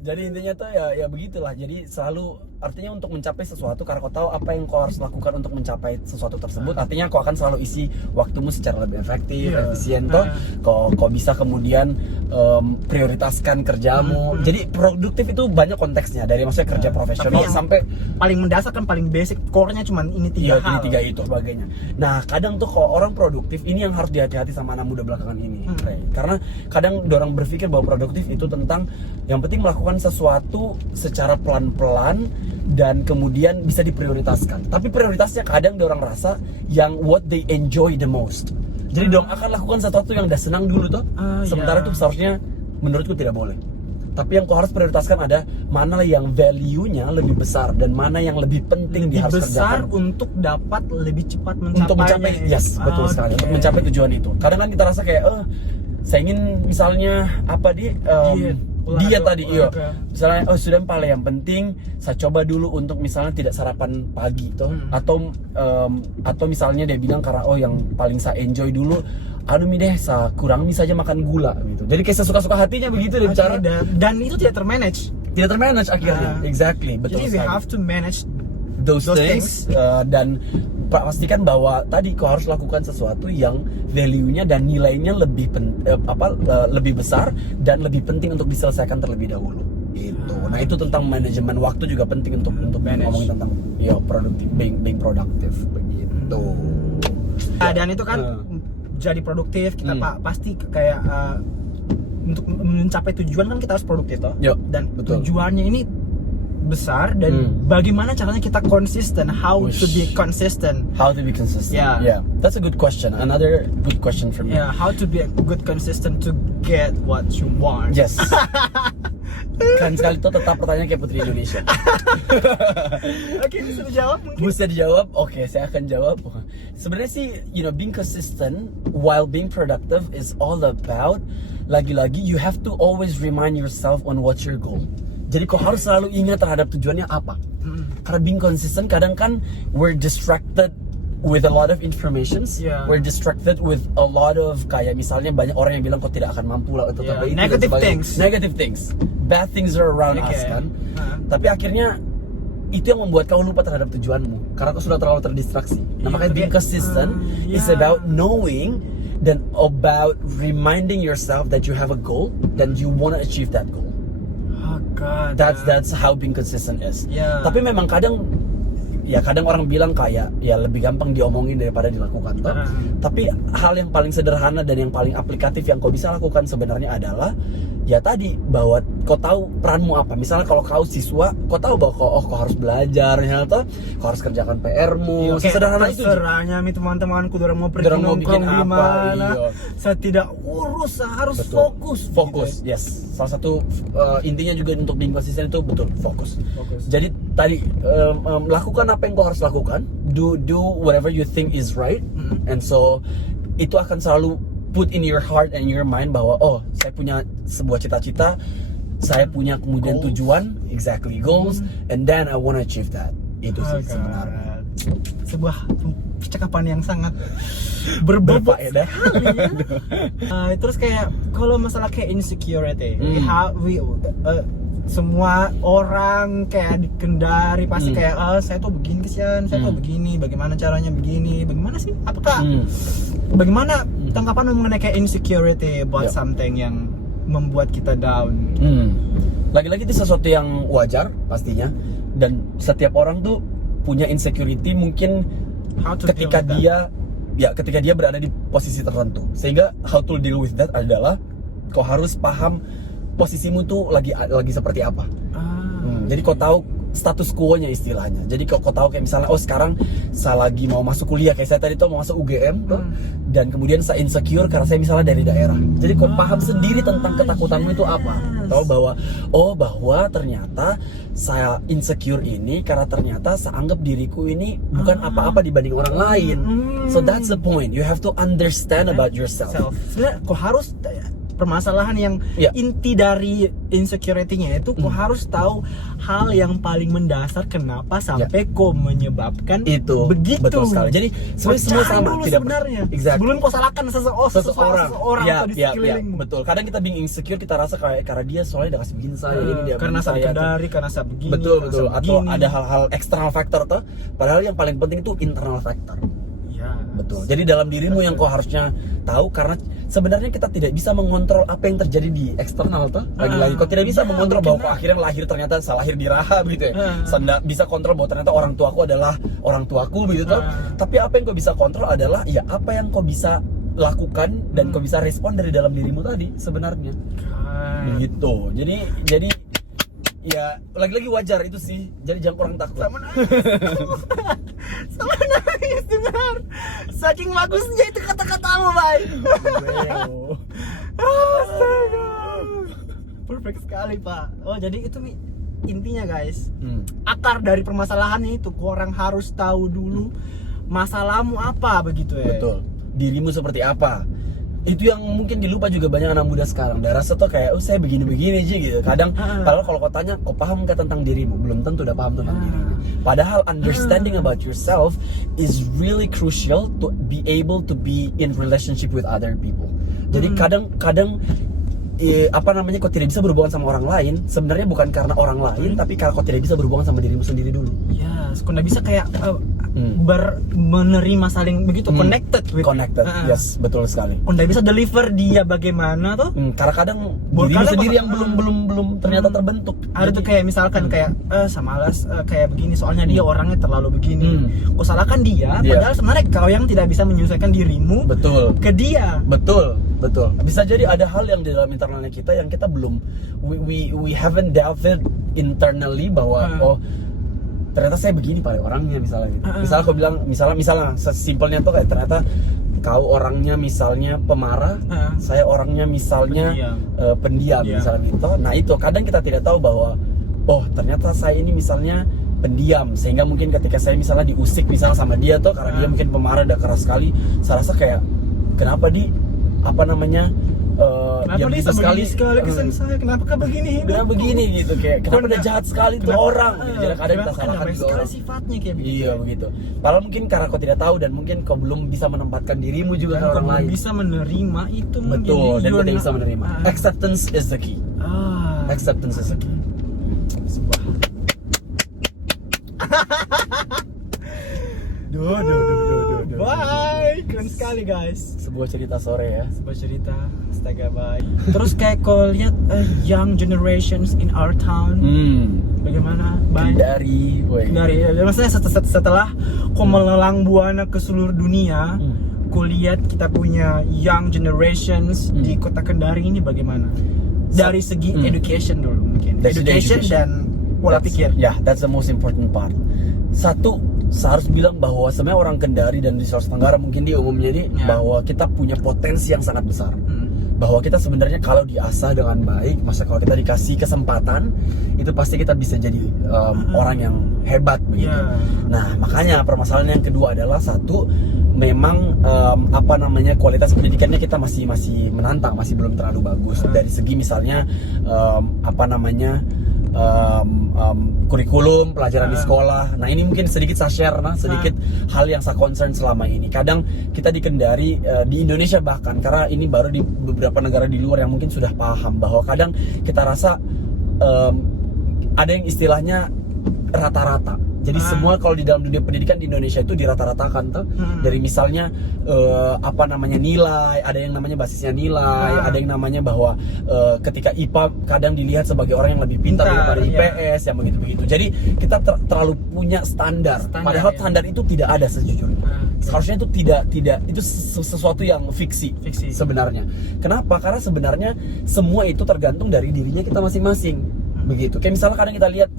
Jadi intinya tuh ya begitulah. Jadi selalu artinya untuk mencapai sesuatu, karena kau tahu apa yang kau harus lakukan untuk mencapai sesuatu tersebut, artinya kau akan selalu isi waktumu secara lebih efektif, efisien toh. Kau bisa kemudian prioritaskan kerjamu. Jadi produktif itu banyak konteksnya, dari maksudnya kerja profesional sampai paling mendasar kan, paling basic core-nya cuma ini 3 hal. Ini 3 itu sebagainya. Nah, kadang tuh kalau orang produktif ini yang harus dihati-hati sama anak muda belakangan ini. Karena kadang orang berpikir bahwa produktif itu tentang yang penting melakukan sesuatu secara pelan-pelan dan kemudian bisa diprioritaskan. Tapi prioritasnya kadang orang rasa yang what they enjoy the most. Jadi dong akan lakukan sesuatu yang udah senang dulu tuh. Sementara itu seharusnya menurutku tidak boleh. Tapi yang kau harus prioritaskan ada mana yang value-nya lebih besar dan mana yang lebih penting lebih harus besar kerjakan untuk dapat lebih cepat mencapainya. untuk mencapai, betul sekali, untuk mencapai tujuan itu. Kadang kan kita rasa kayak saya ingin misalnya apa diet tadi, misalnya sudah paling yang penting saya coba dulu untuk misalnya tidak sarapan pagi tuh, atau misalnya dia bilang karena yang paling saya enjoy dulu deh saya kurang saja makan gula gitu. Jadi kayak sesuka-suka hatinya begitu dia bicara, dan itu tidak termanage akhirnya. Exactly, betul. Jadi we have to manage those things. Dan pastikan bahwa tadi kau harus lakukan sesuatu yang value-nya dan nilainya lebih besar dan lebih penting untuk diselesaikan terlebih dahulu. Itu. Nah, itu tentang manajemen waktu juga penting untuk Manage. ngomongin tentang produktif, being produktif begitu. Dan itu kan jadi produktif kita pasti kayak untuk mencapai tujuan kan kita harus produktif toh. Yo, Dan betul. tujuannya ini besar dan bagaimana caranya kita konsisten, how to be consistent. How to be consistent? Yeah. That's a good question. Another good question for me. Yeah, how to be a good consistent to get what you want. Yes. Kan sekali itu tetap pertanyaan kayak Putri Indonesia. Oke, bisa dijawab mungkin. Bisa dijawab? Oke, saya akan jawab. Sebenarnya sih, being consistent while being productive is all about, lagi-lagi you have to always remind yourself on what's your goal. Jadi kau harus selalu ingat terhadap tujuannya apa. Karena being consistent kadang kan we're distracted with a lot of informations. Yeah. We're distracted with a lot of kayak misalnya banyak orang yang bilang kau tidak akan mampu lah untuk Yeah. apa itu. dan Negative sebagainya. things. Negative things. Bad things are around Okay. us kan. Tapi akhirnya itu yang membuat kau lupa terhadap tujuanmu karena kau sudah terlalu terdistraksi. Nah, makanya being consistent is about knowing dan about reminding yourself that you have a goal and you want to achieve that goal. Oh God. That's how being consistent is. Yeah. Tapi memang kadang orang bilang kayak ya lebih gampang diomongin daripada dilakukan toh. Tapi hal yang paling sederhana dan yang paling aplikatif yang kau bisa lakukan sebenarnya adalah ya tadi bahwa kau tahu peranmu apa. Misalnya kalau kau siswa, kau tahu bahwa kau harus belajar ya toh. Kau harus kerjakan PR-mu. Sederhana itu. Sederhananya nih teman-temanku dorang mau pergi Dorang mau bikin nongkrong di apa, mana. iya. Saya tidak urus, saya harus Betul. Fokus, gitu. yes. Salah satu intinya juga untuk being konsisten itu betul, fokus. Fokus. Jadi tadi lakukan apa yang kau harus lakukan, do whatever you think is right, and so itu akan selalu put in your heart and your mind bahwa saya punya sebuah cita-cita, saya punya kemudian Goals. tujuan, exactly goals, and then I wanna achieve that. Itu sih sebenarnya. Sebuah percakapan yang sangat berbobot Berfaedah. sekali ya. Terus kayak kalau masalah kayak insecurity, semua orang kayak di Kendari pasti kayak saya tuh begini kesian, saya tuh begini, bagaimana caranya begini, bagaimana sih? Apakah bagaimana tanggapan mengenai kayak insecurity about something yang membuat kita down? Lagi-lagi itu sesuatu yang wajar pastinya, dan setiap orang tuh punya insecurity mungkin How to ketika deal with ketika dia berada di posisi tertentu. Sehingga how to deal with that adalah kau harus paham posisimu tuh lagi seperti apa. Jadi kau tahu status quo-nya istilahnya. Jadi kau tahu kayak misalnya sekarang saya lagi mau masuk kuliah, kayak saya tadi tuh mau masuk UGM tuh, dan kemudian saya insecure karena saya misalnya dari daerah. Jadi kau paham sendiri tentang ketakutanmu itu apa. Tahu bahwa ternyata saya insecure ini karena ternyata saya anggap diriku ini bukan apa-apa dibanding orang lain. So that's the point. You have to understand about yourself. Sebenarnya kau harus permasalahan yang inti dari insecurity-nya itu kau harus tahu hal yang paling mendasar kenapa sampai kau menyebabkan itu begitu. Betul sekali. Jadi semua sama dulu tidak sebenarnya. Exactly. Sebelum kau salahkan seseorang atau di sekelilingmu. Betul. Kadang kita being insecure, kita rasa kayak karena dia soalnya udah kasih begini saya, ini dia karena saya begini Kendari, karena saya begini. Betul. Saya Atau begini. ada hal-hal external factor tuh. Padahal yang paling penting itu internal factor. Ya. Betul. Jadi dalam dirimu yang kau harusnya tahu, karena sebenarnya kita tidak bisa mengontrol apa yang terjadi di eksternal tuh. Lagi-lagi kau tidak bisa mengontrol bahwa kau akhirnya lahir ternyata saya lahir di Raha begitu ya. Saya tidak bisa kontrol bahwa ternyata orang tuaku adalah orang tuaku begitu tuh. Tapi apa yang kau bisa kontrol adalah ya apa yang kau bisa lakukan dan kau bisa respon dari dalam dirimu tadi sebenarnya. Begitu. Jadi ya lagi-lagi wajar itu sih. Jadi jangan kurang takut. Sama nangis dengar. Saking bagusnya itu kata-katamu, Bay. Astaga. Perfect sekali, Pak. Jadi itu intinya, guys. Akar dari permasalahannya itu orang harus tahu dulu masalahmu apa begitu ya. Betul. Dirimu seperti apa? Itu yang mungkin dilupa juga banyak anak muda sekarang. Dia rasa tuh kayak saya begini-begini aja gitu. Kadang kalau kau tanya, kau paham nggak tentang dirimu? Belum tentu udah paham tentang dirimu. Padahal understanding about yourself is really crucial to be able to be in relationship with other people. Jadi kadang kau tidak bisa berhubungan sama orang lain sebenarnya bukan karena orang lain, tapi karena kau tidak bisa berhubungan sama dirimu sendiri dulu. Ya, kau nggak bisa kayak menerima saling begitu connected with. Connected, yes, betul sekali. Udah bisa deliver dia bagaimana tuh. Karena kadang dirimu sendiri yang belum ternyata terbentuk. Ada tuh kayak misalkan kayak malas kayak begini soalnya dia orangnya terlalu begini. Kau salahkan dia, padahal sebenarnya kau yang tidak bisa menyesuaikan dirimu ke dia. Betul. Bisa jadi ada hal yang di dalam internalnya kita yang kita belum we haven't delved internally bahwa ternyata saya begini pada orangnya misalnya. Misalnya aku bilang misalnya sesimpelnya tuh kayak ternyata kau orangnya misalnya pemarah, saya orangnya misalnya pendiam misalnya gitu. Nah itu kadang kita tidak tahu bahwa ternyata saya ini misalnya pendiam, sehingga mungkin ketika saya misalnya diusik misalnya sama dia tuh karena dia mungkin pemarah dan keras sekali, saya rasa kayak kenapa kenapa dia sekali kesan saya, kenapa kah begini gitu, kayak kenapa dia jahat sekali tuh orang gitu. Jadi kadang kita salahkan juga orang sifatnya kayak begitu. Iya begitu. Padahal mungkin karena kau tidak tahu dan mungkin kau belum bisa menempatkan dirimu juga ke orang lain. Bisa menerima itu. Betul, dan kita bisa menerima. Acceptance is the key. Acceptance is the key. Bye, keren sekali guys. Sebuah cerita sore ya. Sebuah cerita, astaga bye. Terus kayak kau lihat young generations in our town, bagaimana? Bye. Dari, maksudnya setelah kau melelang buana ke seluruh dunia, kau lihat kita punya young generations di kota Kendari ini bagaimana? Dari segi education dulu mungkin. Education dan pola pikir. That's the most important part. Satu, saya harus bilang bahwa sebenarnya orang Kendari dan di Sulawesi Tenggara mungkin di umumnya ini bahwa kita punya potensi yang sangat besar. Bahwa kita sebenarnya kalau diasah dengan baik, masa kalau kita dikasih kesempatan, itu pasti kita bisa jadi orang yang hebat begitu. Nah, makanya permasalahan yang kedua adalah satu, memang kualitas pendidikannya kita masih menantang, masih belum terlalu bagus dari segi misalnya kurikulum pelajaran di sekolah. Nah ini mungkin sedikit saya share sedikit hal yang saya concern selama ini. Kadang kita di Kendari, di Indonesia bahkan, karena ini baru di beberapa negara di luar yang mungkin sudah paham bahwa kadang kita rasa ada yang istilahnya rata-rata. Jadi semua kalau di dalam dunia pendidikan di Indonesia itu dirata-ratakan tuh. Dari misalnya nilai, ada yang namanya basisnya nilai, ada yang namanya bahwa ketika IPA kadang dilihat sebagai orang yang lebih pintar daripada IPS, yang begitu-begitu. Jadi kita terlalu punya standar. Padahal standar itu tidak ada sejujurnya. Seharusnya itu tidak itu sesuatu yang fiksi sebenarnya. Kenapa? Karena sebenarnya semua itu tergantung dari dirinya kita masing-masing. Begitu. Kayak misalnya kadang kita lihat,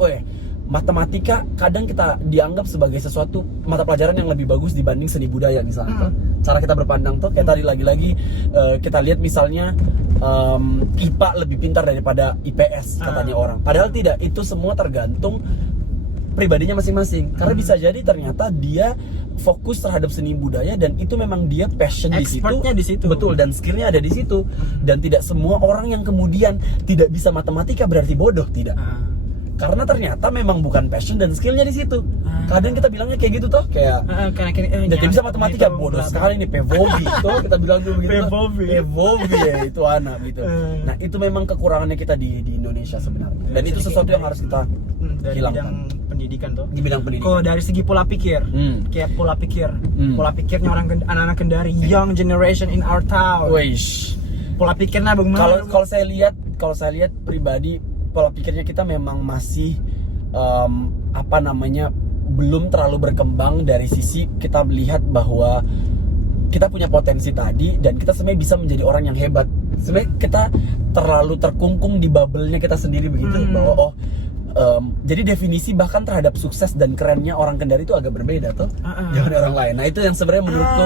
matematika kadang kita dianggap sebagai sesuatu mata pelajaran yang lebih bagus dibanding seni budaya misalnya. Cara kita berpandang tuh kayak tadi lagi-lagi kita lihat misalnya IPA lebih pintar daripada IPS katanya orang. Padahal tidak, itu semua tergantung pribadinya masing-masing. Karena bisa jadi ternyata dia fokus terhadap seni budaya dan itu memang dia passion di situ. Betul, dan skillnya ada di situ. Dan tidak semua orang yang kemudian tidak bisa matematika berarti bodoh, tidak. Karena ternyata memang bukan passion dan skillnya di situ. Kadang kita bilangnya kayak gitu toh, kayak jadi bisa matematika bodoh sekali nih, pevobi tuh kita bilang dulu gitu. Pevobi ya itu anak gitu. Nah itu memang kekurangannya kita di Indonesia sebenarnya. Dan itu sesuatu yang harus kita hilangkan. Bidang pendidikan tuh. Di bidang pendidikan. Kok dari segi pola pikir, kayak pola pikirnya anak-anak Kendari, young generation in our town. Pola pikirnya bagaimana? Kalau saya lihat pribadi, pola pikirnya kita memang masih belum terlalu berkembang dari sisi kita melihat bahwa kita punya potensi tadi dan kita sebenarnya bisa menjadi orang yang hebat. Sebenarnya kita terlalu terkungkung di bubble-nya kita sendiri begitu bahwa jadi definisi bahkan terhadap sukses dan kerennya orang Kendari itu agak berbeda tuh dengan orang lain. Nah itu yang sebenarnya menurutku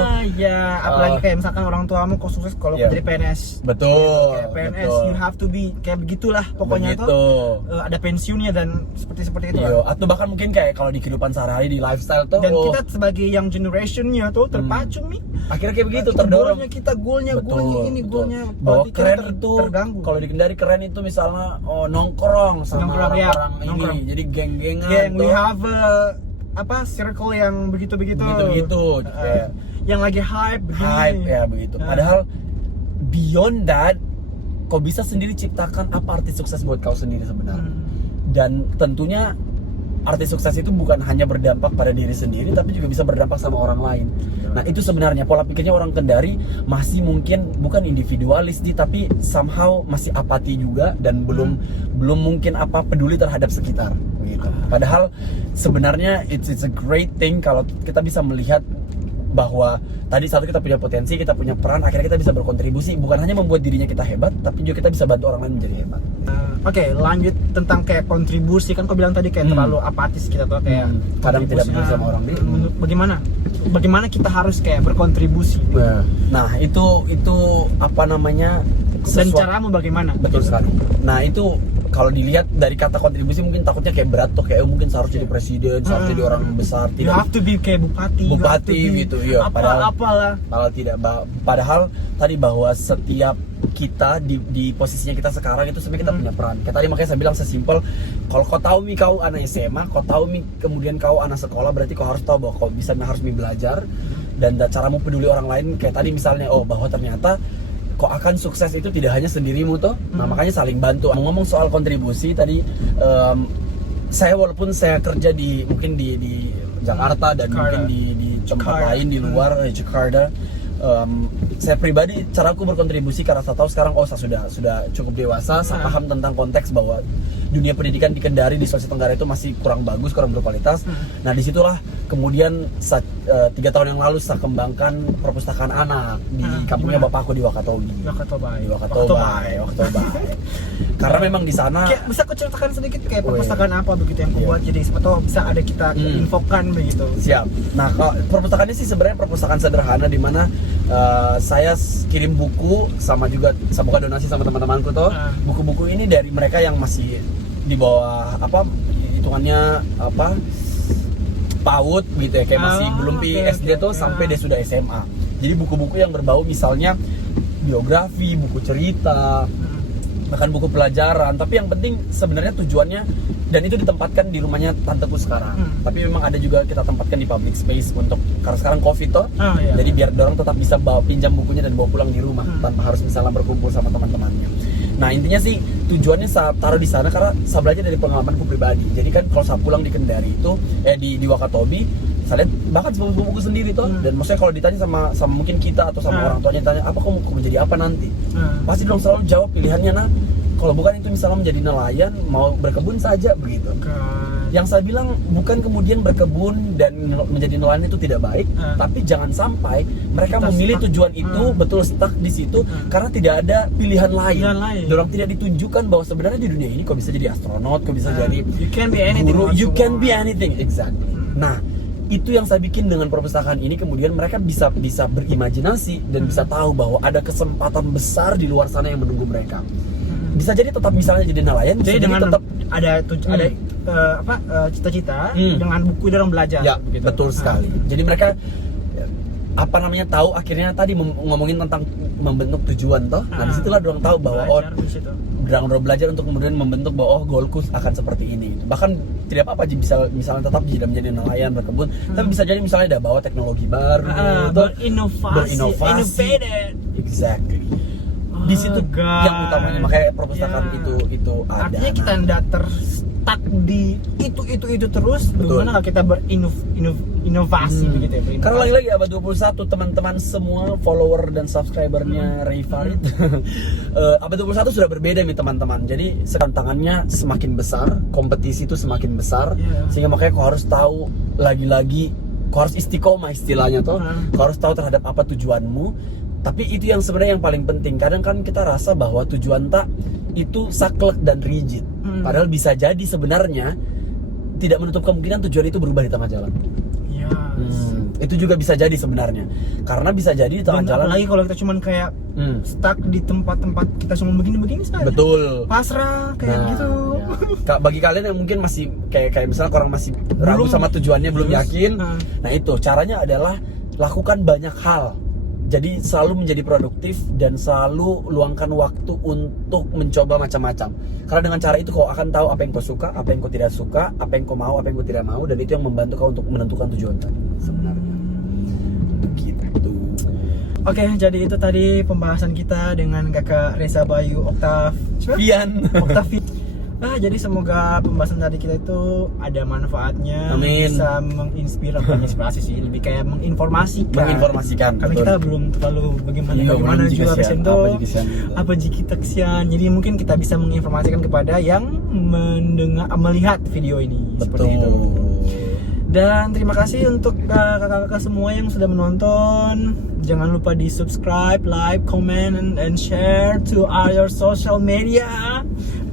apalagi kayak misalkan orang tuamu kok sukses kalau jadi PNS. Betul. Kayak PNS you have to be kayak begitulah pokoknya tuh. Ada pensiunnya dan seperti itu lah. Atau bahkan mungkin kayak kalau di kehidupan sehari-hari di lifestyle tuh. Dan kita sebagai yang generationnya tuh terpacu nih. Akhirnya kayak begitu terdorong. Goalnya goalnya bahwa keren itu kalau di Kendari keren itu misalnya nongkrong sama orang-orang ini, jadi geng-gengan. We have circle yang begitu kayak yang lagi hype ya begitu. Padahal beyond that, kau bisa sendiri ciptakan apa arti sukses buat kau sendiri sebenarnya. Dan tentunya arti sukses itu bukan hanya berdampak pada diri sendiri, tapi juga bisa berdampak sama orang lain. Nah itu sebenarnya pola pikirnya orang Kendari masih mungkin bukan individualis tapi somehow masih apati juga dan belum mungkin peduli terhadap sekitar gitu. Padahal sebenarnya it's a great thing kalau kita bisa melihat bahwa tadi satu kita punya potensi, kita punya peran, akhirnya kita bisa berkontribusi, bukan hanya membuat dirinya kita hebat, tapi juga kita bisa bantu orang lain menjadi hebat. Oke, lanjut tentang kayak kontribusi, kan kau bilang tadi kayak terlalu apatis kita tuh kayak kadang tidak peduli sama orang lain. Bagaimana kita harus kayak berkontribusi? Nah itu apa namanya? Dan caramu bagaimana? Betul sekali. Nah itu kalau dilihat dari kata kontribusi mungkin takutnya kayak berat tuh, kayak mungkin seharusnya jadi presiden, seharusnya jadi orang besar, You have to be kayak bupati gitu ya. Padahal tidak. Padahal tadi bahwa setiap kita di posisinya kita sekarang itu sebenarnya kita punya peran. Kayak tadi makanya saya bilang sesimpel, kalau kau tahu kau anak SMA, kau tahu kemudian kau anak sekolah, berarti kau harus tahu bahwa kau harus belajar dan caramu peduli orang lain. Kayak tadi misalnya bahwa ternyata kok akan sukses itu tidak hanya sendirimu toh. Nah makanya saling bantu. Ngomong soal kontribusi tadi, saya walaupun saya kerja mungkin di Jakarta dan mungkin di tempat lain di luar Jakarta, saya pribadi caraku berkontribusi karena saya tahu sekarang saya sudah cukup dewasa, saya paham tentang konteks bahwa dunia pendidikan di Kendari di Sulawesi Tenggara itu masih kurang bagus, kurang berkualitas. Nah disitulah kemudian 3 tahun yang lalu saya kembangkan perpustakaan anak di kampungnya bapakku di Wakatobi. Karena memang di sana bisa kau ceritakan sedikit kayak perpustakaan apa begitu yang kau buat, jadi atau bisa ada kita infokan begitu. Siap. Nah perpustakaannya sih sebenarnya perpustakaan sederhana di mana saya kirim buku sama buka donasi sama teman-temanku toh. Buku-buku ini dari mereka yang masih di bawah hitungannya PAUD gitu ya, kayak masih belum SD tuh sampai dia sudah SMA. Jadi buku-buku yang berbau misalnya biografi, buku cerita, bahkan buku pelajaran. Tapi yang penting sebenarnya tujuannya, dan itu ditempatkan di rumahnya tanteku sekarang. Tapi memang ada juga kita tempatkan di public space karena sekarang COVID toh. Jadi biar orang tetap bisa pinjam bukunya dan bawa pulang di rumah tanpa harus misalnya berkumpul sama teman-temannya. Nah intinya sih tujuannya saya taruh di sana karena saya belajar dari pengalamanku pribadi. Jadi kan kalau saya pulang di Kendari itu di Wakatobi, saya lihat bahkan buku sendiri toh. Dan maksudnya kalau ditanya sama mungkin kita atau sama orang tuanya tanya apa kamu menjadi apa nanti, pasti dong selalu jawab pilihannya kalau bukan itu misalnya menjadi nelayan, mau berkebun saja begitu. Yang saya bilang bukan kemudian berkebun dan menjadi nelayan itu tidak baik, tapi jangan sampai mereka memilih tujuan itu betul stuck di situ karena tidak ada pilihan lain. Dorang tidak ditunjukkan bahwa sebenarnya di dunia ini kau bisa jadi astronot, kau bisa jadi you can be anything, guru, you can be anything, exactly. Nah itu yang saya bikin dengan perpustakaan ini, kemudian mereka bisa berimajinasi dan bisa tahu bahwa ada kesempatan besar di luar sana yang menunggu mereka. Bisa jadi tetap misalnya jadi nelayan, jadi dengan tetap ada cita-cita dengan buku dorong belajar. Ya begitu. Betul sekali. Jadi mereka tahu akhirnya tadi ngomongin tentang membentuk tujuan toh. Nah disitulah dorong tahu bahwa dorong belajar untuk kemudian membentuk bahwa goalku akan seperti ini. Bahkan tidak apa-apa bisa misalnya tetap tidak menjadi nelayan berkebun, tapi bisa jadi misalnya ada bawa teknologi baru, berinovasi, innovated. Exactly. Di situ yang utamanya, makanya perpustakaan itu ada. Artinya kita tidak terstuck di itu terus. Bagaimana kalau kita berinovasi begitu ya? Karena lagi-lagi abad 21 teman-teman semua follower dan subscribernya Ray Farid, abad 21 sudah berbeda nih teman-teman. Jadi tantangannya semakin besar, kompetisi itu semakin besar, sehingga makanya kau harus tahu lagi-lagi, kau harus istiqomah istilahnya toh. Kau harus tahu terhadap apa tujuanmu. Tapi itu yang sebenarnya yang paling penting. Kadang kan kita rasa bahwa tujuan itu saklek dan rigid. Padahal bisa jadi sebenarnya tidak menutup kemungkinan tujuan itu berubah di tengah jalan. Itu juga bisa jadi sebenarnya. Karena bisa jadi di tengah jalan. Apalagi kalau kita cuman kayak stuck di tempat-tempat kita cuma begini-begini saja. Betul. Pasrah kayak gitu. Ya. Bagi kalian yang mungkin masih kayak misalnya orang masih ragu sama tujuannya, belum yakin. Nah itu caranya adalah lakukan banyak hal. Jadi selalu menjadi produktif dan selalu luangkan waktu untuk mencoba macam-macam. Karena dengan cara itu kau akan tahu apa yang kau suka, apa yang kau tidak suka, apa yang kau mau, apa yang kau tidak mau, dan itu yang membantu kau untuk menentukan tujuan tadi sebenarnya. Begitu. Oke, jadi itu tadi pembahasan kita dengan Kakak Reza Bayu Octavian. Jadi semoga pembahasan dari kita itu ada manfaatnya. Amin. Bisa menginspirasi sih, lebih kayak Menginformasikan. Karena betul. kita belum terlalu bagaimana Iya, bagaimana belum juga juga sian. Vicento, Apa juga sian gitu. apa jika kita kesian. Jadi mungkin kita bisa menginformasikan kepada yang melihat video ini. Seperti itu. Dan terima kasih untuk kakak-kakak semua yang sudah menonton. Jangan lupa di subscribe, like, comment, and share to our social media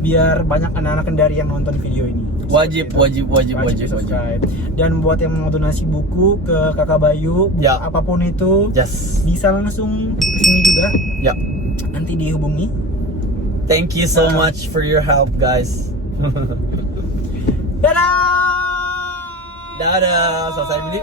biar banyak anak-anak Kendari yang nonton video ini. Wajib. Subscribe. Dan buat yang mau donasi buku ke Kakak Bayu, buku Ya. apapun itu, Yes. bisa langsung kesini juga. Ya. Nanti dihubungi. Thank you so much for your help, guys. Dadah. Dadah. Selesai ini.